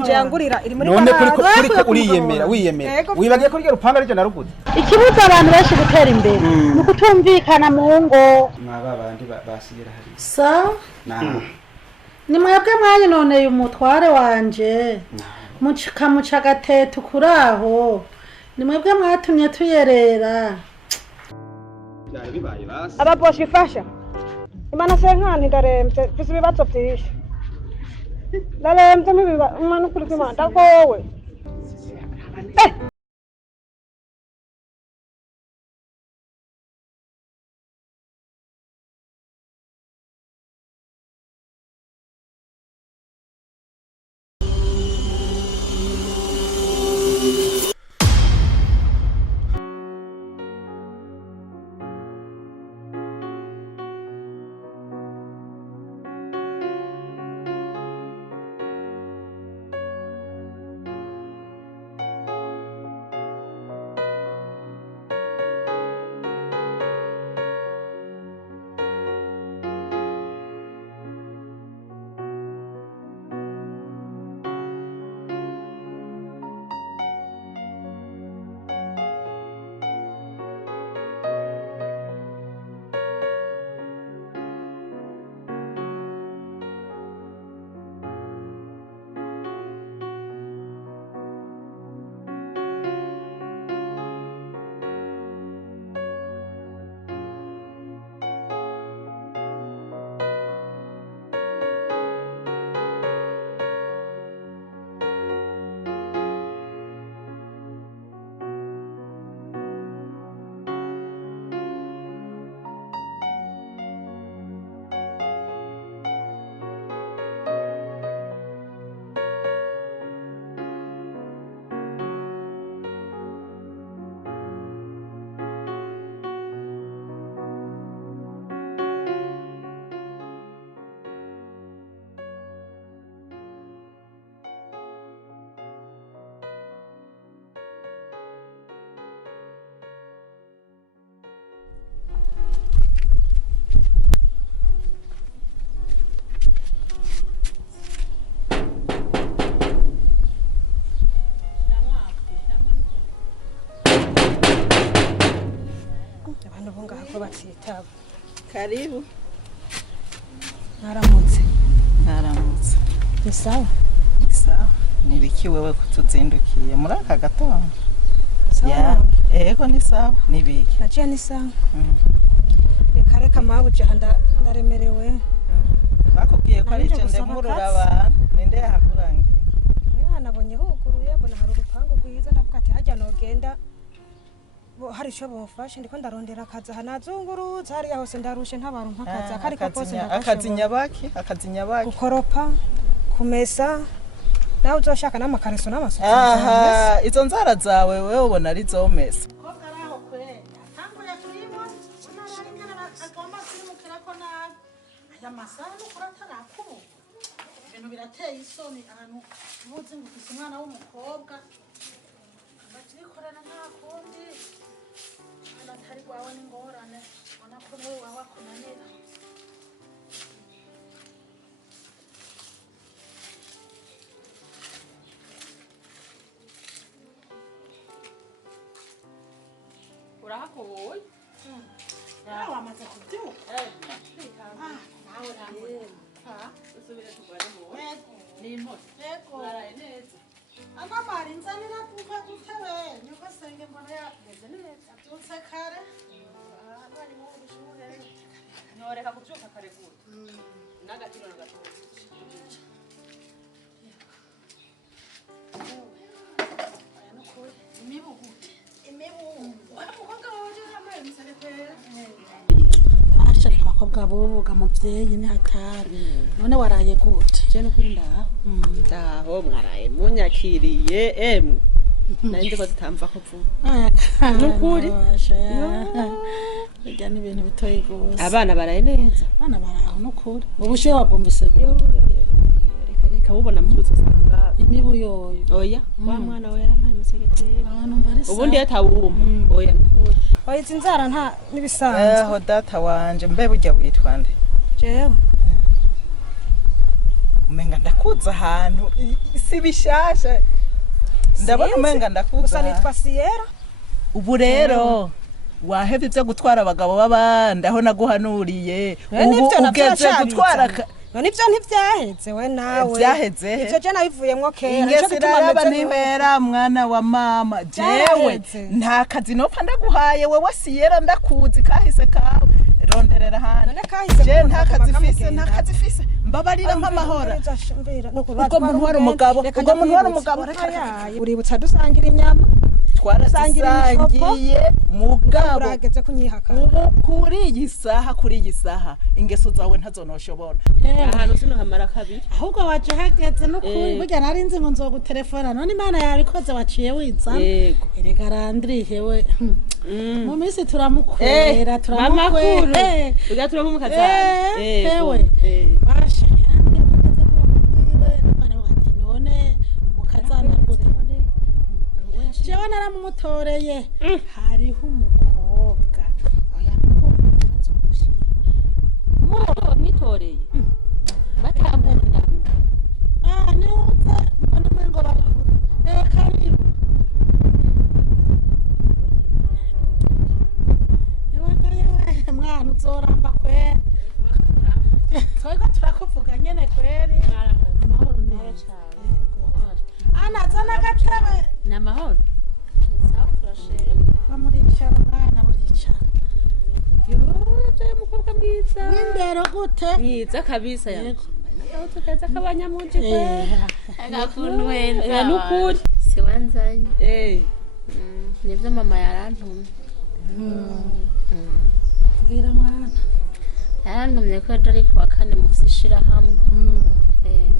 wanje yangurira iri muri none kuri uriyemera wibagiye ko ryo rupanga rije naruguze ikibuza abantu benshi gutera imbere ni kutumvikana mu ngo mwaba bandi basigira hari sa ni mwebwe mwanya none umutware wanje muca gatete kuraho ni mwebwe mwatumye tuyerera ababoshi fasha imana senkani ndaremvye mfise ibibazo vyinshi ndaremvye umwana ukuri kw'Imana ndagowe batitaba karibu naramutse ni sawa nibiki wewe kutuzindukiye muri aka gatondo sawa ego ni sawa nibiki naje ni sawa reka mabuje ndaremerewe bakubwiye ko ari cende murura abantu ninde yakurangiye nabonye huguruye mbona hari urupangu rwiza ndavuga ati hajya nogenda hari ico bomfashe ndiko ndarondera akazi hanazunguruza hari hose ndarushe ntabantu mpakaza kariko kose akazinyabaki gukoropa kumesa nawe uzoshaka n'amakareso n'amasuku aha izo nzara zawe wewe ubona ari zo mesa birateye isoni ahantu ubuzi ngo ufise umwana w'umukobwa bakikorana nta kundi atari gwawe n'ingorane ubona ko nawe wawe akunanira urahakuye nawe wamaze kubyuka nawe nawe usubire tugwane mu n'impoto naraye neza amamari nzanira kuva gutebe niko senge mbona yageze neza abyutse kare bari mu bushuhe noreka kubyuka kare gute n'agaciro n'agaciro aya no kuri imibugu umukobwa waje yambaye umuserekera ashaka abakobwa boboga muvyeyi ni hatari none waraye gute je no kuri ndaho mwaraye munyakiriye nanje ko zitamva ko vuba nukuri bijya n'ibintu bitoyi gose abana baraye neza abana baraho nukuri ubushe wabwumvise gute reka bubona mbyutse usanga imibu yoyo oya wa mwana we yarampaye umusegeteri numva ari ubundi yatawuma oya nukuri oyizi inzara nta nibisanzwe ho data wanje mbe burya witwa nde jewe umenga ndakuza ahantu si bishasha ndabona umenga ndakuza gusa nitwa Ciella ubu rero wahevye ivyo gutwara abagabo b'abandi aho naguhanuriye ubu ugeze gutwara nivyo ntivyaheze we nawe vyaheze ivyo je nabivuyemwo kera ingese raba ntibera mwana wa mama jewe nta kazi nopfa ndaguhaye wewe Ciella ndakuzi kahise kawe ronderera hano je nta kazi fise mbabarira nk'amahoro ubwo muntu wari umugabo uributsa dusangira inyama twarasangiye mugabo urageze kunyihakana ubu kuri iyi saha ingeso zawe ntazonoshobora ahantu sino hamara kabiri ahubwo waje hageze no kuri burya narinzi ngo nzogutelefona none Imana yabikoze waciye wiza erega Landry hewe mu minsi turamukwera turamukwera ugatura mu mukazana hewe basha yarambye bageze ku bana bati none mukazana gute jewe naramumutoreye hariho umukobwa oya muro mwitoreye batambunda neza mbona mwengo bakuru karibu yewe mwana uzoramba kwera twego turakuvuga nyene kweri amahoro neza zana gatebe ni amahoro sawa turashera bamuricara mwana buricara yoje mukobwa mwiza windero gute mwiza kabisa yako tukeza kabanyamuje agakuntu wenda nukuri siwanzanye nibyo mama yarantumye bwira mwana yarantumye ko ejo ari kuwa kane mufise ishirahamwe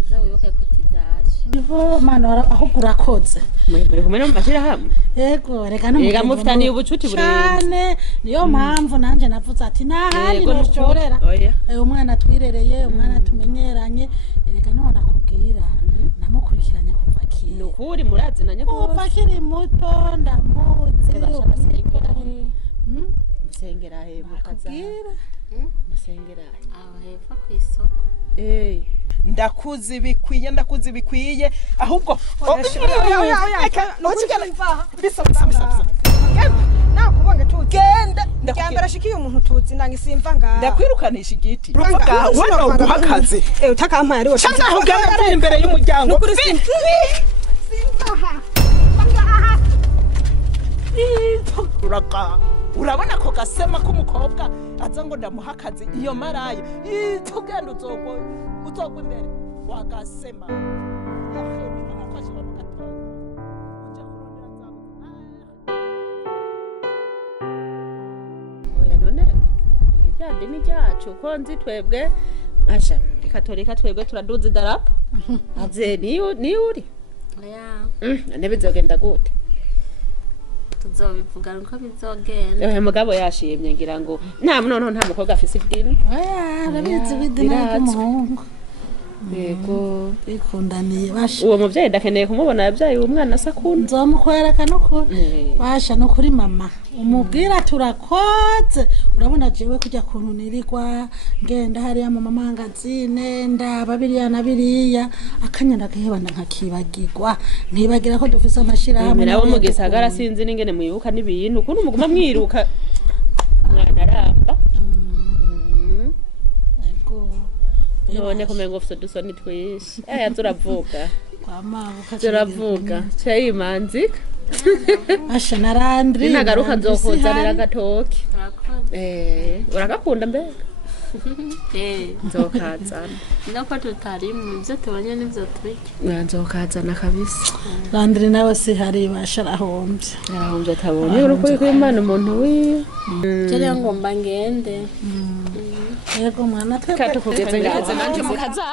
uza wibuke ko tizaje mana aho urakoze muri kumwe no mashira hamwe yego reka no yega mufitaniye ubucuti burenze niyo mpamvu nanje navuze ati nahandi noshorera umwana twirereye umwana tumenyeranye reka none nakubwira namukurikiranye kuva kiri nukuri murazinanye ko kuva kiri muto ndamuzi musengera he mukazana musengera aho hepfo ku isoko ndakuzi bikwiye ahubwo nakubonge tugenda ndagenda rashikiye umuntu tuzi nange simva ngaha ndakwirukanisha igiti ruvuga wowe guhakaze utakampaye ari wowe cyangwa ugana imbere y'umuryango urabona ko gasema k'umukobwa aza ngo ndamuhakaze iyo maraya tugenda uzogwa imbere wagasema oya none irya dini ryacu ko nzi twebwe asha ikatolika twebwe turaduza idarapo aze ni uri nebe bizogenda gute tuzobivuga nuko bizogenda oya mugabo yashimye ngira ngo nta mukobwa afise idini oya rabizi bidini y'umuhungu yego bikundaniye basha uwo muvyeyi ndakeneye kumubona yavyaye uwo mwana sakunda nzomukwereka no kuri basha no kuri mama umubwira turakoze urabona jewe kujya kuntu nirirwa ngenda hariya mu mamangazine ndaba biriya na biriya akanyana gahebana nkakibagirwa nkibagira ko dufise amashira hamwe nabo mu gisagara sinzi n'ingene mwibuka n'ibintu ukuntu muguma mwiruka mwana aramba none kumengo ufite dusoni twishi turavuga cyayimanzika asha na Landry nagaruka nzokuzanira agatoki uragakunda mbega nzokazana ndako tutari muvyo tubanye n'ivyo turya nzokazana kabisa Landry nawe si hari basha arahombye atabonye urukuri kw'Imana umuntu wiwe cyari ngomba ngende yego mwana tukugeze ngaze nanje mukaza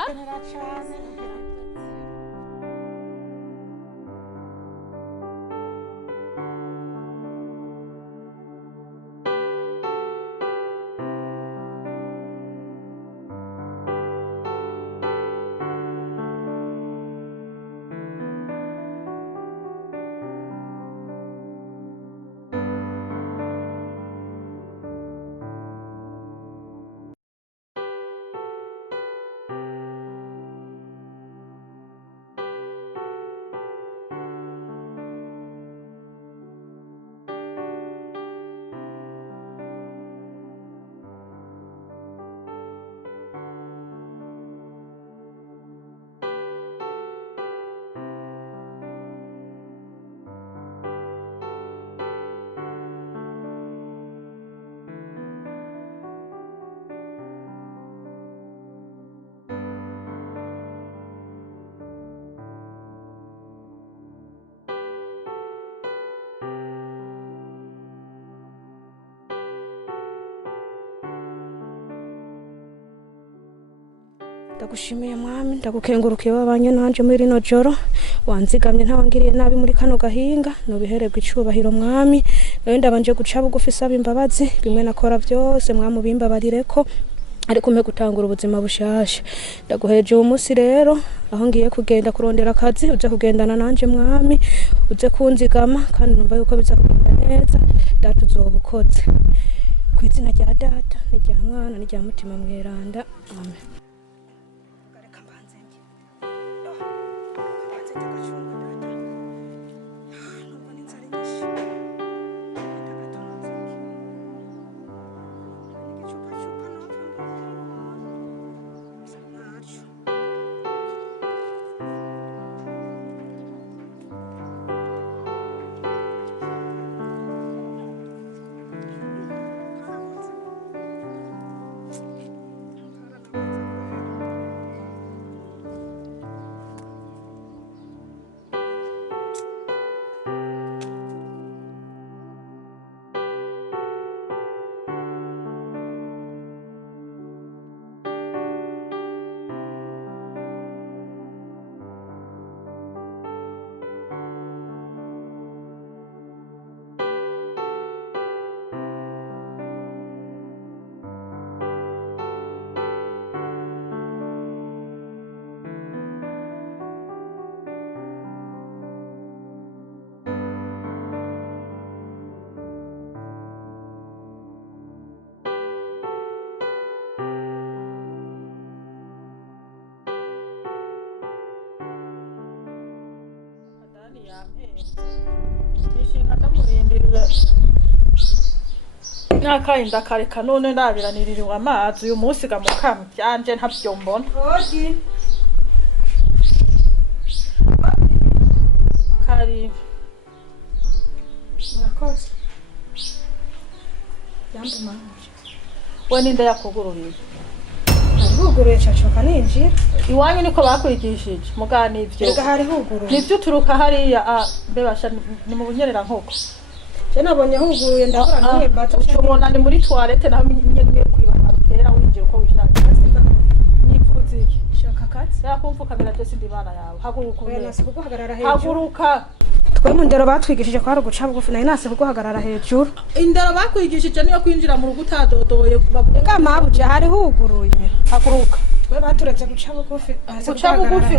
ndagushimiye mwami ndagukengurukiye wabanye nanje muri rino joro wanzigamye ntawangiriye nabi muri kano gahinga nobihererwa icubahiro mwami nawe ndabanje guca bugufi saba imbabazi bimwe nakora byose mwami ubimbabarireko ariko umpe gutangura ubuzima bushasha ndaguheje uwo munsi rero aho ngiye kugenda kurondera akazi uje kugendana nanje mwami uje kunzigama kandi numva yuko biza kugenda neza data uzobukoze ku izina rya data n'irya mwana n'irya mutima mweranda amen. nishinga ndamurindirira myaka ndakareka none ndabiraniririwe amazi uyu munsi gamukama byanje ntavyo mbona kari murakoze yambu manje we ninde yakugururiye huguruye cacoka ninjira iwanyu niko bakwigishije mugani ivyo ega hari huguruye nivyo turuka hariya mbebasha ni mu bunyerera nkoko je nabonye huguruye ndakora ntibata ucubona ni muri toilette naho nyene kwibana rutera winjira uko wishaka nipfuze iki shaka katsi yakumva kamera byose ndi bana yawe haguruka nasi kuguhagarara hejuru haguruka twe mu ndero batwigishije ko hari guca bugufi nayo nasi kuguhagarara hejuru indero bakwigishije niyo kwinjira mu rugo utadodoye ega mabuje hari huguruye haguruka twe baturetse guca bugufi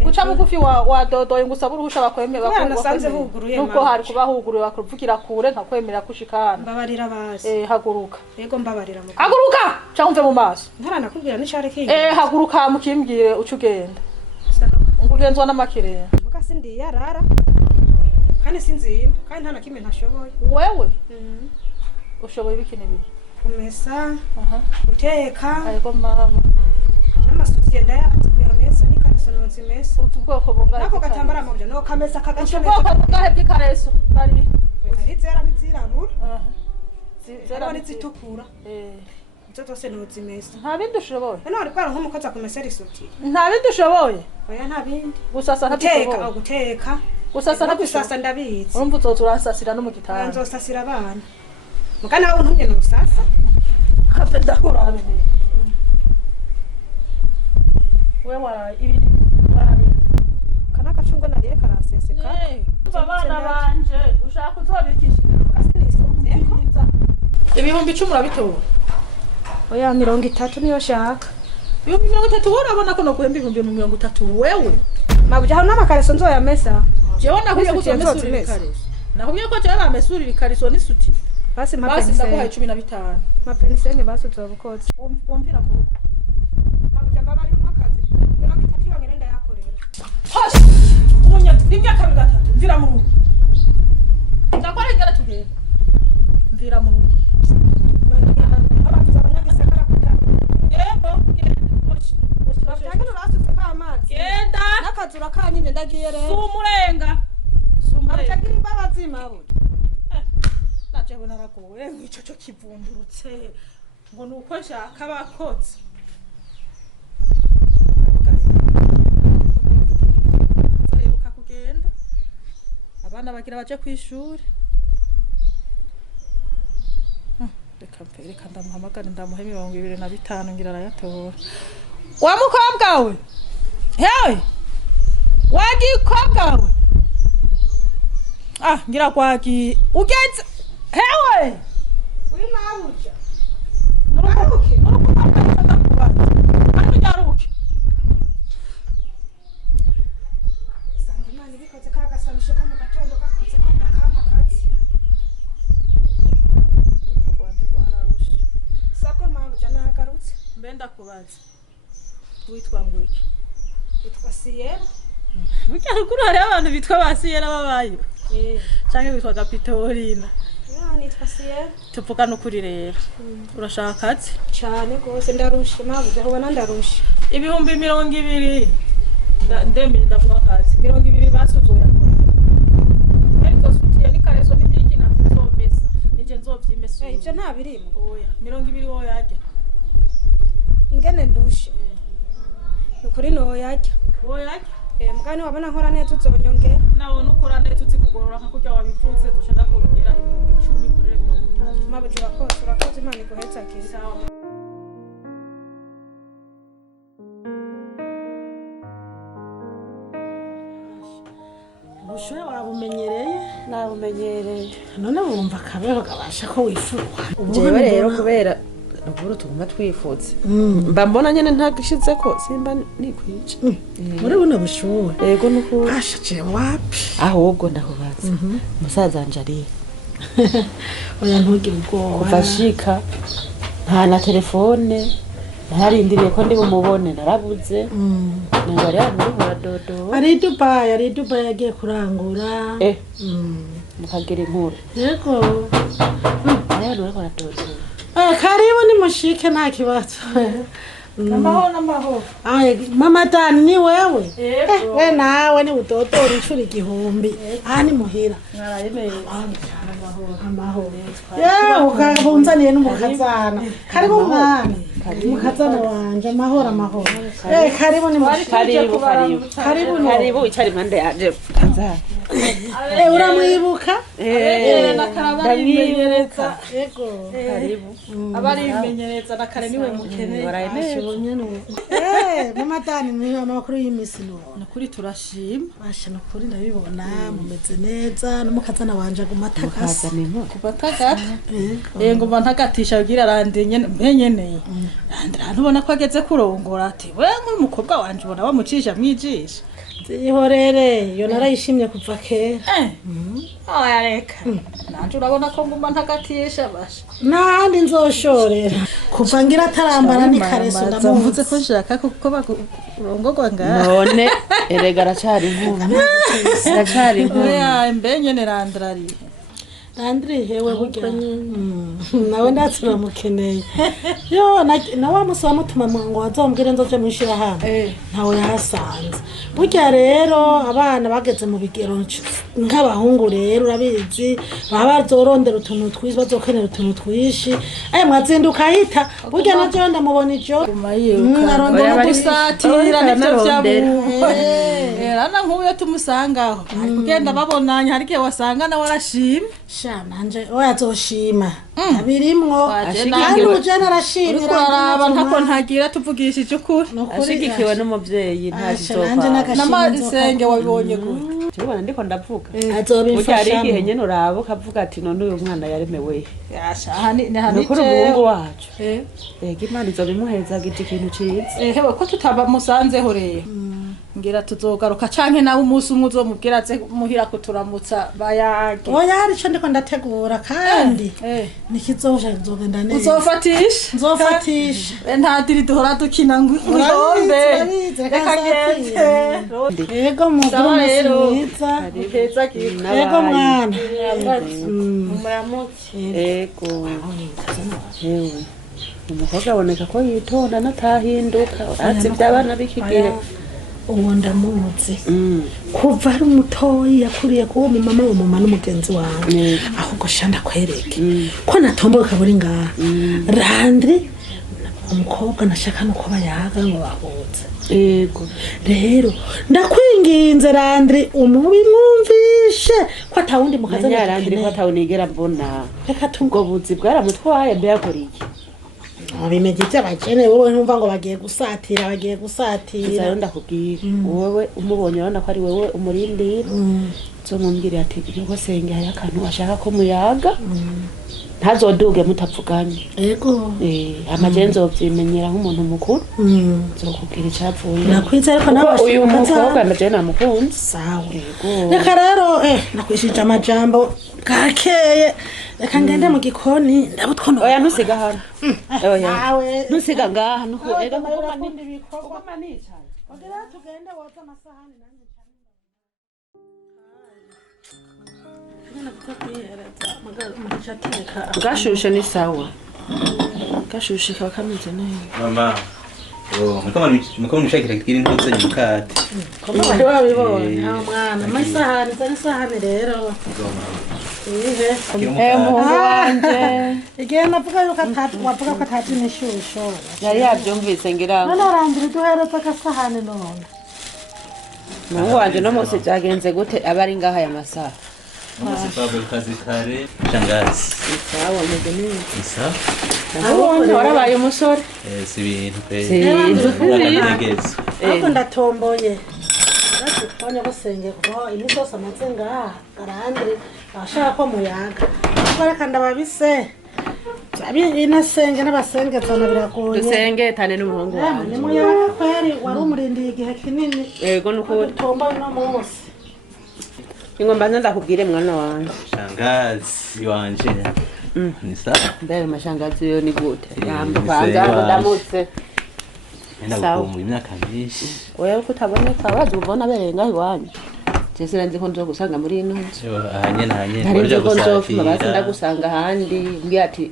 guca bugufi wadodoye ngo usaba uruhusha bakwemeye nasanze huguruye nuko hari kuba huguruye bakuvugira kure nkakwemera kushikana mbabarira basi haguruka yego mbabarira mu haguruka cyangwa mu maso ntaranakubwira n'icari kingi haguruka mukimbwire ucugenda ngugenzwa n'amakirere muga sindi yarara kandi sinzimba kandi nta nakimwe ntashoboye wewe ushoboye ibikini bibi kumesa guteka ariko mama n'amasusiye ndayazi kuyamesa n'ikariso nozimesa ubwoko bungahe nako gatambara mu byo no kamesa kagaca ubwoko bungahe bw'ikareso bari zera n'izirabura zera n'izitukura izo zose nozimesa nta bindi ushoboye none wari kwara nk'umukozi akumesera isuti nta bindi ushoboye oya nta bindi gusasa guteka guteka gusasa no gusasa ndabizi urumva uzoza uransasira no mu gitanda nzosasira abana mugana nawe untumye no gusasa habe ndahurabe we wara ibindi wari kana gacungo nariye karaseseka abana banje ushaka uzobikishira kasinisumyeko ibihumbi 10 urabitora oya 30 niyo shaka ibihumbi 30 urabona ko no guhemba ibihumbi 30 wewe mabuje aho n'amakareso nzoyamesa jewe nahuye kuzomesurira ikareso nahuye ko jewe bamesurira ikariso n'isuti basi ndaguhaye 15 mapenisenge basi uzobukoze umvira mu rugo mabuje mbabari nk'akazi 30 yongere ndayakorera hoshi umunya imyaka 3 mvira mu rugo ndakora ingara tugenda mvira mu rugo genda nakazura kanyine ndagiye rero sumurenga abagira imbabazi mabo najewe naragowe ico cyo kivundurutse ngo nuko nshaka abakozi zaheruka kugenda abana bagira baje kwishuri reka ndamuhamagara ndamuhe 25 ngira arayatora wa mukobwa we hewe wagikobwa we ngira kwaki ugeze hewe wimabuja nuruke nuruke sangimani bikoze kagasabishe ko mu gatondo gakoze ko makama kazi ubwanje bwararusha sabwe mabuja nagarutse mbenda kubaza witwa ngwiki witwa Siyera burya ruguru hari abantu bitwa ba Siyera babaye canke bitwa Gapitorina nitwa Siyera tupukana ukuri rero urashaka akazi cyane rwose ndarushe mabuja ubona ndarushe ibihumbi 200 ndemeye ndavuga akazi 200 basuzoya ariko sutiye ni kareso n'ibiki navyombesa nije nzovyimesa ivyo nta birimo oya 200 wo yajya ingene ndushe ukuri no yajya wo yajya mugani wabona nkora neza uzonyongera nawe nukora neza uzikugorora nkakurya wabivutse dushaka kongera 10 kuri 50 mabuja urakoze imana iguhetsa kisa Bushoye wabumenyereye nabumenyereye none wumva akabeho gabasha ko wifuza jewe rero kubera nubwo tuguma twifutse mba mbona nyene ntagishize ko simba nikwica muri buno bushuwe yego nuko ashaje wapi ahubwo ndakubaza musaza wanje ari oya ntugire ubwoba kuva shika nta na telefone narindiriye ko ndi bumubone narabuze nabari muri buradodo ari Dubai yagiye kurangura mukagira inkuru yego ari buradodo karibu ni mushike nta kibazo Namahoro. Mama Dani ni wewe? We nawe ni utotora inshuro igihumbi. Ni muhira. Amahoro. Ukabunzaniye n'umukazana. Karibu mwana. Umukazana wanje amahoro. Karibu ni karibu icyari mande yaje. Uramwibuka? Nakarabayimenyereza. Yego. Karibu. Abari bimenyereza nakare niwe mukene. Mama Dani niyo makuru y'imisi no. Nakuri turashima. Basha nakuri ndabibona mumeze neza n'umukazana wanje agumatakasa. Kubataka. Ngo bantagatisha ugira randi nyeneye. Landry ntubona ko ageze kurongora ati we nk'umukobwa wanje ubona bamucisha mwijisha. Ihorere yo narayishimye kuva kera. Oya reka. Nanje urabona ko ngumba ntagatisha basha. Nandi nzoshorera. Kuva ngira atarambara ni kareso ndamuvuze ko nshaka kuko bagurongorwa ngaha. None erega aracari inkumi. Aracari inkumi. Oya mbenye ne Landry hewe burya nawe ndatsura mukeneye yo na wa musi wamutuma ngo azombwire nzoje mwishira hamwe ntawe yahasanze burya rero abana bageze mu bigero nk'abahungu rero urabizi baba bazorondera utuntu twishi bazokenera utuntu twishi mwazinduka hita burya naje ndamubona ijo narondera dusatira n'ivyo vyabu rana nk'uyo tumusangaho ari kugenda babonanya hari gihe wasanga na warashima nanje oya zoshima abirimwo kandi ujana arashimira uraraba ntako ntagira tuvugishije ukuri ashigikiwe n'umuvyeyi ntazizopfa n'amasenge wabibonye gute tubona ndiko ndavuga azobimfasha ari igihe nyene uraba ukavuga ati none uyu mwana yaremewe yasha hani kuri umuhungu wacu ega imana izobimuheza giti ikintu ciza hewe ko tutaba musanzeho rero ngira tuzogaruka canke nawe umunsi umwe uzomubwira aze muhira kuturamutsa bayage oya hari ico ndiko ndategura kandi nikizosha nzogenda neza nzofatisha ntatiri duhora dukina ngombe reka gete yego muguru mwiza yego mwana muramutse yego hewe umukobwa aboneka ko yitonda natahinduka azi by'abana bikigire uwo ndamuzi kuva ari umutoyi yakuriye kuwo mama n'umugenzi wawe ahubwo shanda kwereke ko natomboka buri ngaha Landry umukobwa nashaka nuko bayaga ngo bahuze yego rero ndakwinginze Landry umubimwumvishe ko atawundi mukazana Landry ko atawunigera mbona reka tungo buzi bwaramutwaye mbeyakoriye abimejeje abakene wowe ntumva ngo bagiye gusatira Izayo ndakubwira wowe umubonye urabona ko ari wowe umurindira mumbwire ati yuko senge hari akantu ashaka ko muyaga ntazoduge mutapfuganye yego amajenzo byimenyera nk'umuntu mukuru nzokubwira icyavuye nakwize ariko nawe uyu mukobwa ndaje namukunze sawa reka rero nakwishije amajambo gakeye reka ngende mu gikoni ndabutwono oya ntusiga hano oya ntusiga ngaha nuko ega kuguma nicaye ogera tugende woza amasahani nanjye gashushe ni sawa gashushe kaba kameze neza mama mukoma nishakira kiri ntutse nyukati koma wari wabibonye mwana amasahani zari sahani rero muhungu wanje igihe navuga yuko wavuga ko atati n'ishusho yari yabyumvise ngira none arandira duhereza agasahani none muhungu wanje no munsi byagenze gute aba ari ngaha ya masaha Sababu kazi kare shangazi. Sawa meze neza. Sawa. Abone warabaye umusore. Si ibintu pe. Sinigeze. Ako ndatomboye. Natubonye gusenge kuko imisosa amaze ngaha Landry ashaka ko muyaga. Bareka ndababise. Inasenge n'abasenge tana biragoye. Dusenge tane n'umuhungu wawe. Ni muyaga kweri wari umurindiye igihe kinini. Yego nuko tomba no munsi. Ingomba ndakubwire mwana wanjye. Shangazi wanje. Ni sawa. Mbere mashangazi yo ni gute. Yamba kwanga ndamutse. Nenda gukumva imyaka myinshi. Wewe kutaboneka waje ubona berenga iwanyu. Jese nzi ko nzo gusanga muri ino nzi. Hanye. Urya gusafira. Basi ndagusanga ahandi mbye ati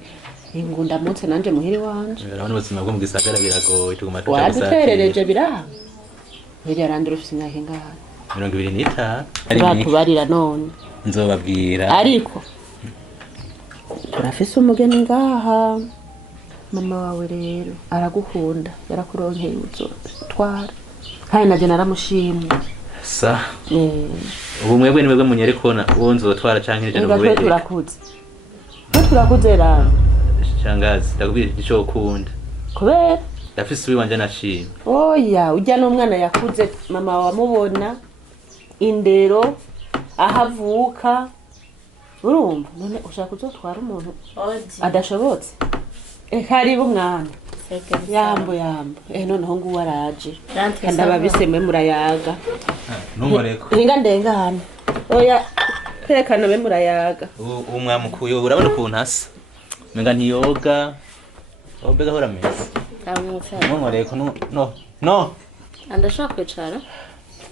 ingunda mutse nanje muhiri wanje. Urabona ubuzima bwo mu gisagara biragoye tuguma tuja gusafira. Waduterereje biraha. Biriya Landry ufite imyaka ingahe? 25. Uratubarira none. Nzobabwira. Ariko turafise umugeni ngaha. Mama wawe rero aragukunda yarakuronkeye uzotwara. Kandi naje naramushimye. Sa. Ubu mwebwe ni mwebwe munyerikona uwo nzotwara canke je no bubere. Turakuze. Turakuze rero. Shangazi ndakubwira ico ukunda. Kubera ndafise uwi wanje nashimye. Oya ujya n'umwana yakuze mama wamubona indero ahavuka urumva none ushaka kuzotwara umuntu adashobotse karibu mwana yambo noneho nguwa araje kandi ababisemwe murayaga numureko hinga ndengana oya kwerekana be murayaga umwamukuye urabona ukuntu asa menga ntiyoga obega hora meza numureko no andashaka kwicara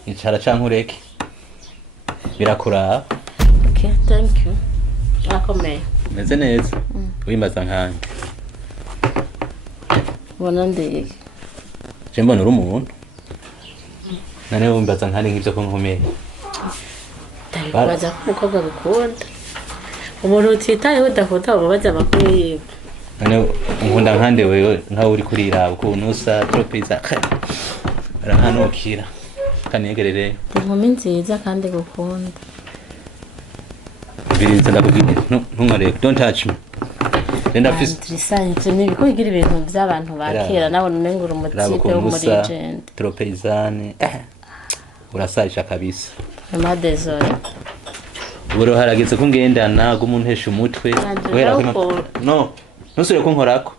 icara canke ureke birakuraba. Okay, thank you. Akomeye. Meze neza. Wimbaza nkanje. Bona ndeye. Je mbona uri umuntu. Nane wimbaza nkanje ngivyo ko nkomeye. Baza kumukobwa gukunda. Umuntu utitayeho udakunda ubabaza amakuru yiwe. Nane nkunda nkande wewe nkaho uri kurira ukuntu usa tropiza. Arahanukira. Kanegerere. Inkumi nziza kandi gukunda. Biriza ndakubwira ntungareke don't touch me. Ndenda fisi. Trisanje nibiko igira ibintu by'abantu bakera nabone umengura umutipe wo muri legend. Tropezane. Urasajja kabisa. Ama désolé. Buro harageze ko ngendana gumuntu hesha umutwe. Wera ko no. Nusure ko nkorako.